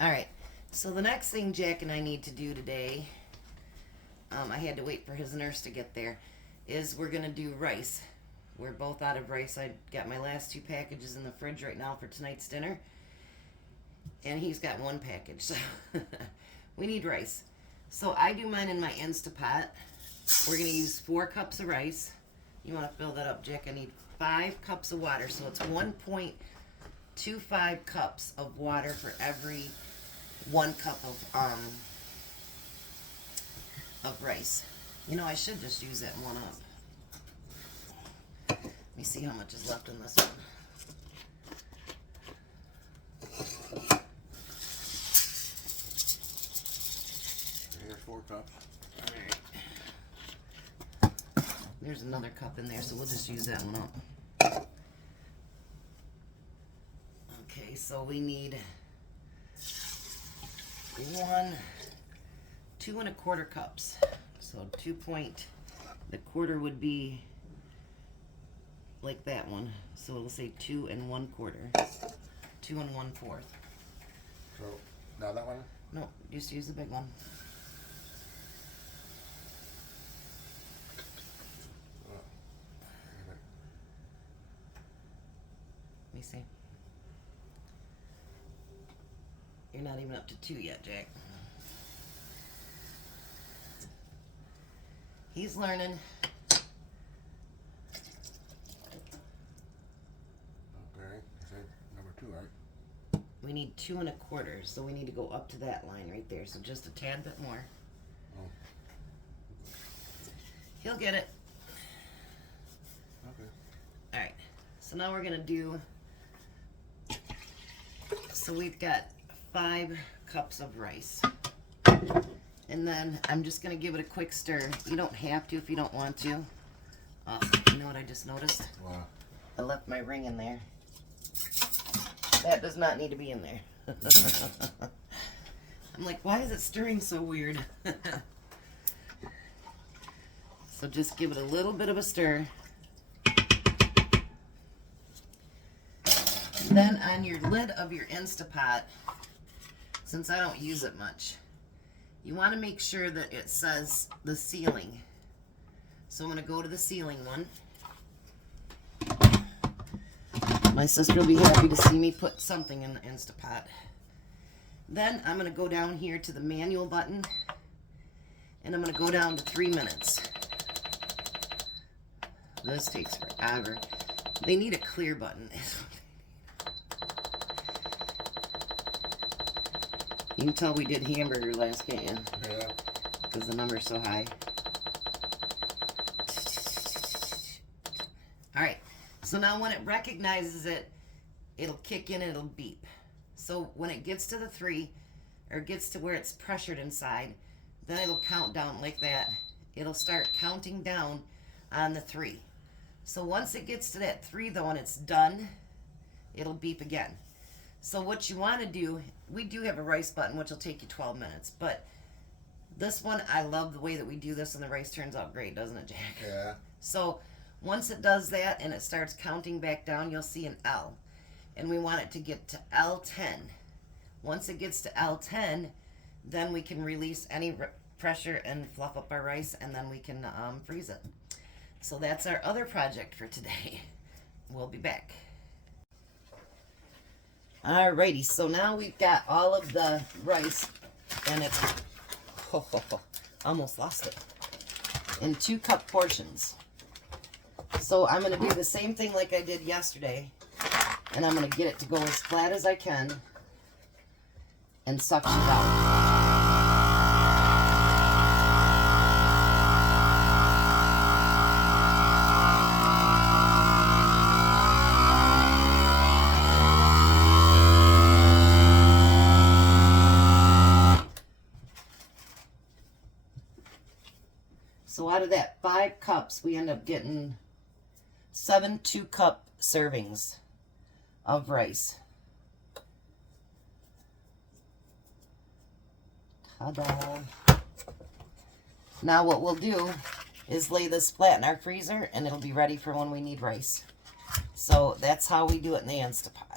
Alright, so the next thing Jack and I need to do today, I had to wait for his nurse to get there, is we're going to do rice. We're both out of rice. I got my last 2 packages in the fridge right now for tonight's dinner. And he's got 1 package, so we need rice. So I do mine in my Instapot. We're going to use 4 cups of rice. You want to fill that up, Jack? I need 5 cups of water, so it's 1.25 cups of water for every 1 cup of rice. You know, I should just use that 1 up. Let me see how much is left in this one. 4 cups. Alright. There's another cup in there, so we'll just use that 1 up. Okay, so we need 2 1/4 cups. So the quarter would be like that one. So we'll say 2 1/4. 2 1/4. So now that one? No, just use the big one. Let me see. You're not even up to 2 yet, Jack. He's learning. Okay, I said number 2, right? We need 2 1/4, so we need to go up to that line right there. So just a tad bit more. Oh. He'll get it. Okay. All right. So now we're gonna do. So we've got 5 cups of rice. And then I'm just going to give it a quick stir. You don't have to if you don't want to. You know what I just noticed? Wow. I left my ring in there. That does not need to be in there. I'm like, why is it stirring so weird? So just give it a little bit of a stir. Then on your lid of your Instapot, since I don't use it much, you want to make sure that it says the ceiling. So I'm going to go to the ceiling one. My sister will be happy to see me put something in the Instapot. Then I'm going to go down here to the manual button, and I'm going to go down to 3 minutes. This takes forever. They need a clear button. You can tell we did hamburger last, can't you? Yeah. Because the number's so high. Alright, so now when it recognizes it, it'll kick in and it'll beep. So when it gets to the 3, or gets to where it's pressured inside, then it'll count down like that. It'll start counting down on the 3. So once it gets to that 3 though and it's done, it'll beep again. So what you want to do, we do have a rice button which will take you 12 minutes, but this one, I love the way that we do this and the rice turns out great, doesn't it, Jack? Yeah. So once it does that and it starts counting back down, you'll see an L. And we want it to get to L10. Once it gets to L10, then we can release any pressure and fluff up our rice, and then we can freeze it. So that's our other project for today. We'll be back. Alrighty, so now we've got all of the rice, and it's, almost lost it, in 2-cup portions. So I'm going to do the same thing like I did yesterday, and I'm going to get it to go as flat as I can and suction it out. So out of that 5 cups, we end up getting 7 2-cup servings of rice. Ta-da! Now what we'll do is lay this flat in our freezer, and it'll be ready for when we need rice. So that's how we do it in the Instapot.